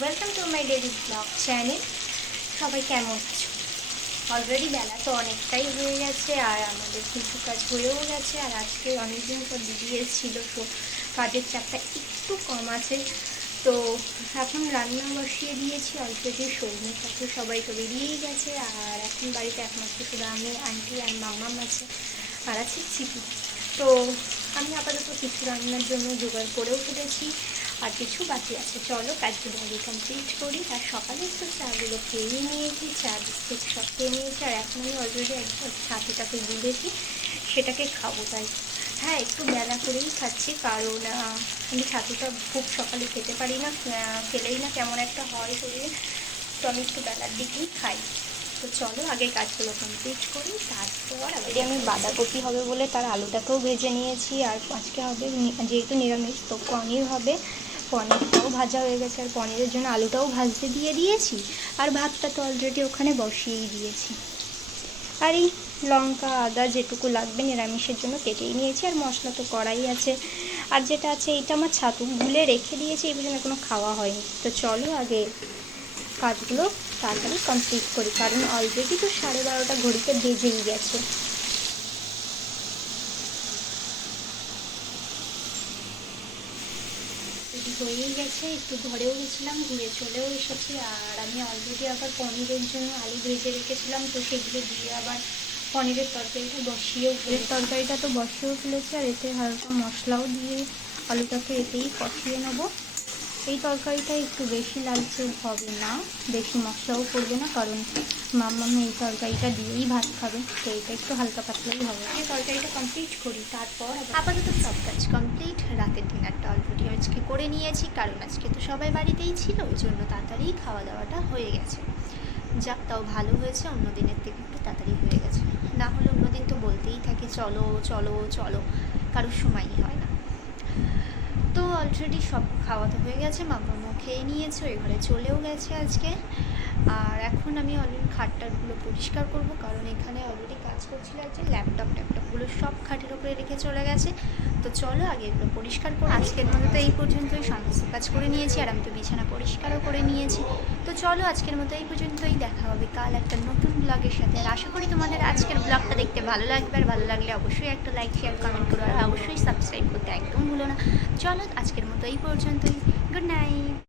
Welcome to my daily blog channel সবাই কেমন আছো? অলরেডি বেলা তো অনেকটাই হয়ে গেছে, আর আমাদের কিছু কাজ হয়েও গেছে, আর আজকে অনেকদিন পর দিদি এসেছিল, তো কাজের চাপটা একটু কম আছে। তো এখন রান্না বসিয়ে দিয়েছি, অল্প অলরেডি সৌমি কাকু সবাই তো বেরিয়েই গেছে, আর এখন বাড়িতে একমাত্র শুধু আমি, আন্টি আর মাম্মাম আছে, আর আছে চিপি তো আমি আপাতত কিছু রান্নার জন্য জোগাড় করেও ফেলেছি। আর কিছু বাকি আছে। চলো, কাজগুলো আগে কমপ্লিট করি। আর সকালে তো চাগুলো খেয়েই নিয়েছি চা, বিস্কুট সব খেয়ে নিয়েছি আর এখন আমি অলরেডি একবার ছাতুটাকে গুলেছি সেটাকে খাব তাই। হ্যাঁ একটু বেলা করেই খাচ্ছি, কারণ আমি ছাতুটা খুব সকালে খেতে পারি না খেলেই না কেমন একটা হয় শরীরে। তো আমি একটু বেলার দিকেই খাই। তো চলো, আগে কাজগুলো কমপ্লিট করি, তারপর আবার আমি বাঁধাকপি হবে বলে তার আলুটাকেও ভেজে নিয়েছি, আর আজকে হবে যেহেতু নিরামিষ, তো পনির হবে। পনিরটাও ভাজা হয়ে গেছে আর পনিরের জন্য আলুটাও ভাজতে দিয়ে দিয়েছি আর ভাতটা তো অলরেডি ওখানে বসিয়েই দিয়েছি। আর এই লঙ্কা, আদা যেটুকু লাগবে নিরামিষের জন্য কেটেই নিয়েছি আর মশলা তো করাই আছে। আর যেটা আছে এইটা আমার ছাতু গুলে রেখে দিয়েছি, এই পর্যন্ত কোনো খাওয়া হয়নি। তো চলো আগে কাজগুলো তাড়াতাড়ি কমপ্লিট করি, কারণ অলরেডি তো সাড়ে বারোটা ঘড়িতে বেজেই গেছে। হয়েই গেছে, একটু ঘরেও গেছিলাম, ঘুরে চলেও এসেছি। আর আমি অলরেডি আবার পনিরের জন্য আলু ভেজে রেখেছিলাম, তো সেগুলো দিয়ে আবার পনিরের তরকারিটা বসিয়েও পনিরের তরকারিটা তো বসিয়েও ফেলেছি, আর এতে হালকা মশলাও দিয়ে আলুটাকে এতেই কষিয়ে নেব। এই তরকারিটা একটু বেশি লালচে হবে না বেশি মশলাও পড়বে না কারণ মাম্মামে এই তরকারিটা দিয়েই ভাত খাবে তো এটা একটু হালকা পাতলাই হবে। এই তরকারিটা কমপ্লিট করি তারপর আপাতত সব কাজ কমপ্লিট রাতের ডিনারটা অলরেডি আজকে করে নিয়েছি কারণ আজকে তো সবাই বাড়িতেই ছিল ওই জন্য তাড়াতাড়ি খাওয়া দাওয়াটা হয়ে গেছে। যাক তাও ভালো হয়েছে অন্য দিনের থেকে একটু তাড়াতাড়ি হয়ে গেছে। না হলে অন্যদিন তো বলতেই থাকে চলো চলো চলো। কারোর সময়ই হয় না। তো অলরেডি সব খাওয়া তো হয়ে গেছে, মামামা খেয়ে নিয়েছে, ওই ঘরে চলেও গেছে আজকে। আর এখন আমি অলরেডি খাটটারগুলো পরিষ্কার করব, কারণ এখানে অলরেডি কাজ করছিল যে ল্যাপটপ ট্যাপটপগুলো সব খাটের ওপরে রেখে চলে গেছে। তো চলো আগে এগুলো পরিষ্কার করো। আজকের মতো তো এই পর্যন্তই, সমস্ত কাজ করে নিয়েছি, আর আমি তো বিছানা পরিষ্কারও করে নিয়েছি। তো চলো আজকের মতো এই পর্যন্তই, দেখা হবে কাল একটা নতুন ব্লগের সাথে। আর আশা করি তোমাদের আজকের ব্লগটা দেখতে ভালো লাগবে। আর ভালো লাগলে অবশ্যই একটা লাইক শেয়ার কমেন্ট করো। আর অবশ্যই সাবস্ক্রাইব করতে একদম ভুলো না। চলো আজকের মতো এই পর্যন্তই। Good night